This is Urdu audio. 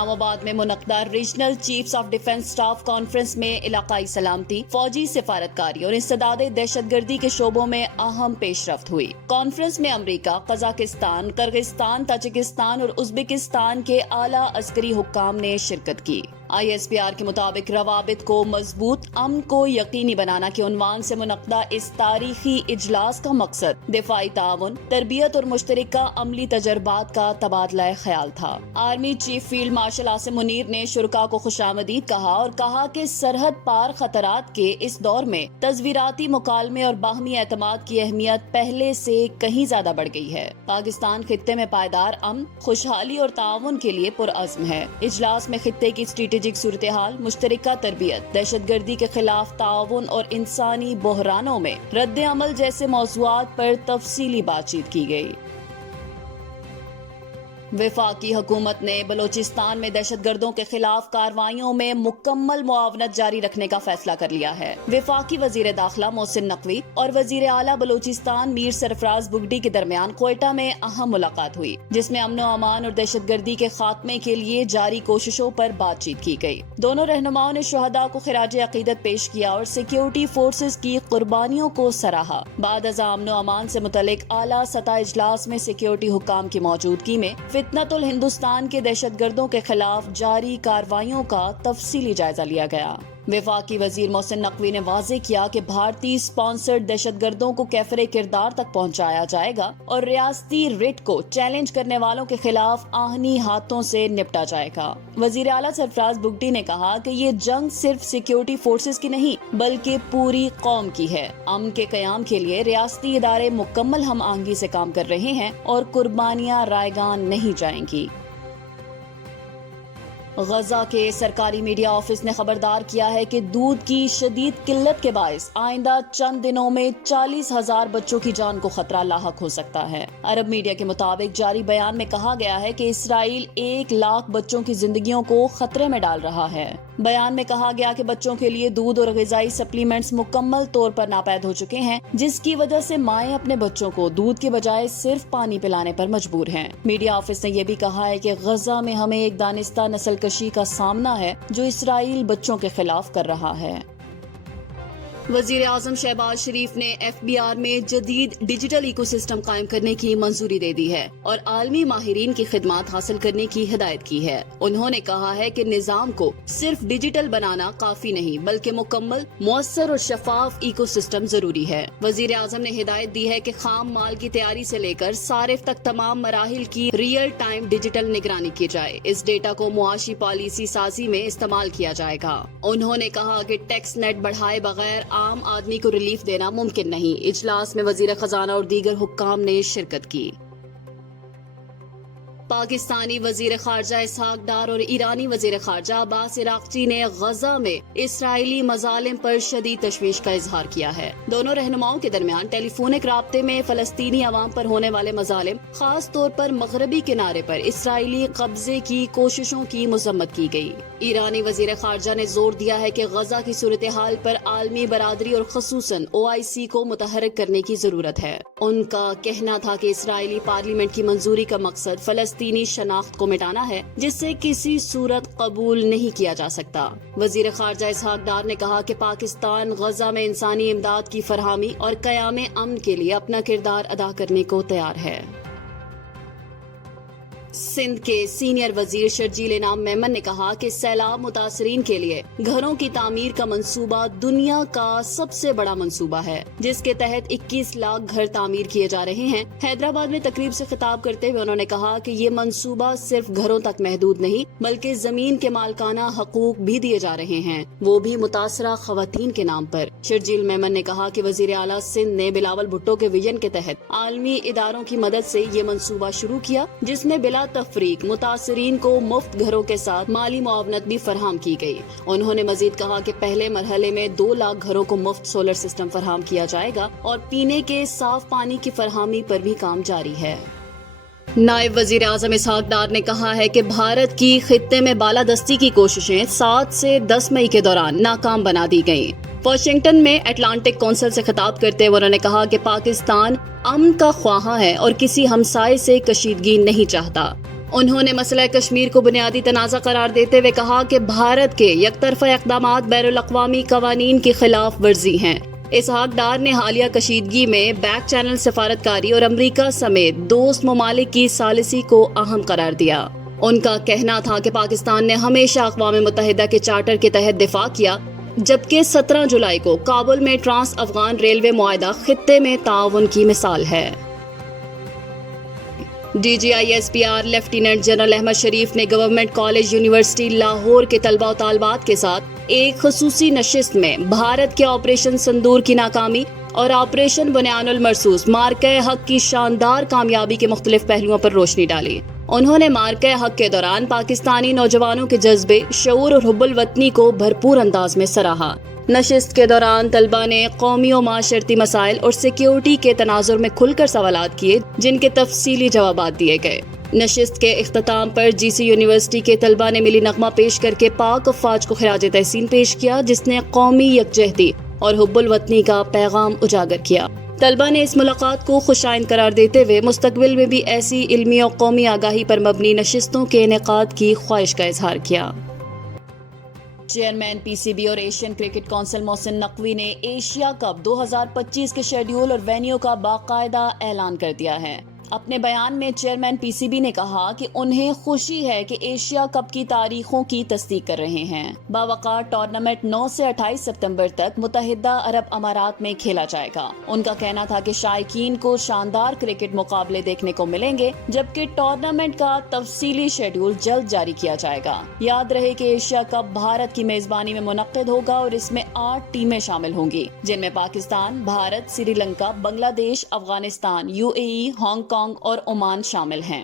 اسلام آباد میں منعقدہ regional chiefs of defence staff conference میں علاقائی سلامتی، فوجی سفارتکاری اور انسداد دہشت گردی کے شعبوں میں اہم پیش رفت ہوئی۔ کانفرنس میں امریکہ، قزاقستان، کرغزستان، تاجکستان اور ازبکستان کے اعلیٰ عسکری حکام نے شرکت کی۔ ISPR کے مطابق روابط کو مضبوط، امن کو یقینی بنانا کے عنوان سے منعقدہ اس تاریخی اجلاس کا مقصد دفاعی تعاون، تربیت اور مشترکہ عملی تجربات کا تبادلہ خیال تھا۔ Army chief field marshal Asim Munir نے شرکاء کو خوش آمدید کہا اور کہا کہ سرحد پار خطرات کے اس دور میں تصویراتی مکالمے اور باہمی اعتماد کی اہمیت پہلے سے کہیں زیادہ بڑھ گئی ہے۔ پاکستان خطے میں پائیدار امن، خوشحالی اور تعاون کے لیے پرعزم ہے۔ اجلاس میں خطے کی اسٹریٹجک صورتحال، مشترکہ تربیت، دہشت گردی کے خلاف تعاون اور انسانی بحرانوں میں رد عمل جیسے موضوعات پر تفصیلی بات چیت کی گئی۔ وفاقی حکومت نے بلوچستان میں دہشت گردوں کے خلاف کارروائیوں میں مکمل معاونت جاری رکھنے کا فیصلہ کر لیا ہے۔ وفاقی وزیر داخلہ محسن نقوی اور وزیر اعلیٰ بلوچستان میر سرفراز بگٹی کے درمیان کوئٹہ میں اہم ملاقات ہوئی، جس میں امن و امان اور دہشت گردی کے خاتمے کے لیے جاری کوششوں پر بات چیت کی گئی۔ دونوں رہنماؤں نے شہداء کو خراج عقیدت پیش کیا اور سیکیورٹی فورسز کی قربانیوں کو سراہا۔ بعد ازاں امن و امان سے متعلق اعلیٰ سطح اجلاس میں سیکیورٹی حکام کی موجودگی میں فتنۃ الہندوستان کے دہشت گردوں کے خلاف جاری کارروائیوں کا تفصیلی جائزہ لیا گیا۔ وفاقی وزیر محسن نقوی نے واضح کیا کہ بھارتی اسپانسرڈ دہشت گردوں کو کیفر کردار تک پہنچایا جائے گا اور ریاستی رٹ کو چیلنج کرنے والوں کے خلاف آہنی ہاتھوں سے نپٹا جائے گا۔ وزیر اعلیٰ سرفراز بگٹی نے کہا کہ یہ جنگ صرف سیکیورٹی فورسز کی نہیں بلکہ پوری قوم کی ہے۔ امن کے قیام کے لیے ریاستی ادارے مکمل ہم آہنگی سے کام کر رہے ہیں اور قربانیاں رائیگان نہیں جائیں گی۔ غزہ کے سرکاری میڈیا آفس نے خبردار کیا ہے کہ دودھ کی شدید قلت کے باعث آئندہ چند دنوں میں 40,000 بچوں کی جان کو خطرہ لاحق ہو سکتا ہے۔ عرب میڈیا کے مطابق جاری بیان میں کہا گیا ہے کہ اسرائیل 1 لاکھ بچوں کی زندگیوں کو خطرے میں ڈال رہا ہے۔ بیان میں کہا گیا کہ بچوں کے لیے دودھ اور غذائی سپلیمنٹس مکمل طور پر ناپید ہو چکے ہیں، جس کی وجہ سے مائیں اپنے بچوں کو دودھ کے بجائے صرف پانی پلانے پر مجبور ہیں۔ میڈیا آفس نے یہ بھی کہا ہے کہ غزہ میں ہمیں ایک دانستہ نسل کشی کا سامنا ہے جو اسرائیل بچوں کے خلاف کر رہا ہے۔ وزیر اعظم شہباز شریف نے FBR میں جدید ڈیجیٹل ایکو سسٹم قائم کرنے کی منظوری دے دی ہے اور عالمی ماہرین کی خدمات حاصل کرنے کی ہدایت کی ہے۔ انہوں نے کہا ہے کہ نظام کو صرف ڈیجیٹل بنانا کافی نہیں بلکہ مکمل، مؤثر اور شفاف ایکو سسٹم ضروری ہے۔ وزیر اعظم نے ہدایت دی ہے کہ خام مال کی تیاری سے لے کر صارف تک تمام مراحل کی ریئل ٹائم ڈیجیٹل نگرانی کی جائے۔ اس ڈیٹا کو معاشی پالیسی سازی میں استعمال کیا جائے گا۔ انہوں نے کہا کہ ٹیکس نیٹ بڑھائے بغیر عام آدمی کو ریلیف دینا ممکن نہیں۔ اجلاس میں وزیر خزانہ اور دیگر حکام نے شرکت کی۔ پاکستانی وزیر خارجہ اسحاق ڈار اور ایرانی وزیر خارجہ عباس عراقچی نے غزہ میں اسرائیلی مظالم پر شدید تشویش کا اظہار کیا ہے۔ دونوں رہنماؤں کے درمیان ٹیلی فونک رابطے میں فلسطینی عوام پر ہونے والے مظالم، خاص طور پر مغربی کنارے پر اسرائیلی قبضے کی کوششوں کی مذمت کی گئی۔ ایرانی وزیر خارجہ نے زور دیا ہے کہ غزہ کی صورتحال پر عالمی برادری اور خصوصاً OIC کو متحرک کرنے کی ضرورت ہے۔ ان کا کہنا تھا کہ اسرائیلی پارلیمنٹ کی منظوری کا مقصد فلسطینی شناخت کو مٹانا ہے، جس سے کسی صورت قبول نہیں کیا جا سکتا۔ وزیر خارجہ اسحاق ڈار نے کہا کہ پاکستان غزہ میں انسانی امداد کی فراہمی اور قیام امن کے لیے اپنا کردار ادا کرنے کو تیار ہے۔ سندھ کے سینئر وزیر شرجیل انعام میمن نے کہا کہ سیلاب متاثرین کے لیے گھروں کی تعمیر کا منصوبہ دنیا کا سب سے بڑا منصوبہ ہے، جس کے تحت 21 لاکھ گھر تعمیر کیے جا رہے ہیں۔ حیدرآباد میں تقریب سے خطاب کرتے ہوئے انہوں نے کہا کہ یہ منصوبہ صرف گھروں تک محدود نہیں بلکہ زمین کے مالکانہ حقوق بھی دیے جا رہے ہیں، وہ بھی متاثرہ خواتین کے نام پر۔ شرجیل میمن نے کہا کہ وزیر اعلیٰ سندھ نے بلاول بھٹو کے ویژن کے تحت عالمی اداروں کی مدد سے یہ منصوبہ شروع کیا، جس میں بلا تفریق متاثرین کو مفت گھروں کے ساتھ مالی معاونت بھی فراہم کی گئی۔ انہوں نے مزید کہا کہ پہلے مرحلے میں 2 لاکھ گھروں کو مفت سولر سسٹم فراہم کیا جائے گا اور پینے کے صاف پانی کی فراہمی پر بھی کام جاری ہے۔ نائب وزیر اعظم اسحاق ڈار نے کہا ہے کہ بھارت کی خطے میں بالادستی کی کوششیں 7 سے 10 مئی کے دوران ناکام بنا دی گئیں۔ واشنگٹن میں اٹلانٹک کونسل سے خطاب کرتے ہوئے انہوں نے کہا کہ پاکستان امن کا خواہاں ہے اور کسی ہمسائے سے کشیدگی نہیں چاہتا۔ انہوں نے مسئلہ کشمیر کو بنیادی تنازع قرار دیتے ہوئے کہا کہ بھارت کے یک طرفہ اقدامات بین الاقوامی قوانین کی خلاف ورزی ہیں۔ اسحاق ڈار نے حالیہ کشیدگی میں بیک چینل سفارتکاری اور امریکہ سمیت دوست ممالک کی ثالثی کو اہم قرار دیا۔ ان کا کہنا تھا کہ پاکستان نے ہمیشہ اقوام متحدہ کے چارٹر کے تحت دفاع کیا، جبکہ 17 جولائی کو کابل میں ٹرانس افغان ریلوے معاہدہ خطے میں تعاون کی مثال ہے۔ D G I S P R lieutenant general Ahmed Sharif نے گورنمنٹ کالج یونیورسٹی لاہور کے طلباء و طالبات کے ساتھ ایک خصوصی نشست میں بھارت کے آپریشن سندور کی ناکامی اور آپریشن بنیان المرصوص مارکہ حق کی شاندار کامیابی کے مختلف پہلوؤں پر روشنی ڈالی۔ انہوں نے مارکہ حق کے دوران پاکستانی نوجوانوں کے جذبے، شعور اور حب الوطنی کو بھرپور انداز میں سراہا۔ نشست کے دوران طلباء نے قومی و معاشرتی مسائل اور سیکیورٹی کے تناظر میں کھل کر سوالات کیے، جن کے تفصیلی جوابات دیے گئے۔ نشست کے اختتام پر جی سی یونیورسٹی کے طلباء نے ملی نغمہ پیش کر کے پاک افواج کو خراج تحسین پیش کیا، جس نے قومی یکجہتی اور حب الوطنی کا پیغام اجاگر کیا۔ طلباء نے اس ملاقات کو خوشائند قرار دیتے ہوئے مستقبل میں بھی ایسی علمی اور قومی آگاہی پر مبنی نشستوں کے انعقاد کی خواہش کا اظہار کیا۔ چیئرمین پی سی بی اور Asian cricket council Mohsin Naqvi نے ایشیا کپ 2025 کے شیڈیول اور وینیو کا باقاعدہ اعلان کر دیا ہے۔ اپنے بیان میں چیئرمین پی سی بی نے کہا کہ انہیں خوشی ہے کہ ایشیا کپ کی تاریخوں کی تصدیق کر رہے ہیں۔ باوقار ٹورنامنٹ 9 سے 28 ستمبر تک متحدہ عرب امارات میں کھیلا جائے گا۔ ان کا کہنا تھا کہ شائقین کو شاندار کرکٹ مقابلے دیکھنے کو ملیں گے، جبکہ ٹورنامنٹ کا تفصیلی شیڈیول جلد جاری کیا جائے گا۔ یاد رہے کہ ایشیا کپ بھارت کی میزبانی میں منعقد ہوگا اور اس میں 8 ٹیمیں شامل ہوں گی، جن میں پاکستان، بھارت، سری لنکا، بنگلہ دیش، افغانستان، UAE، ہانگ کانگ اور عمان شامل ہیں۔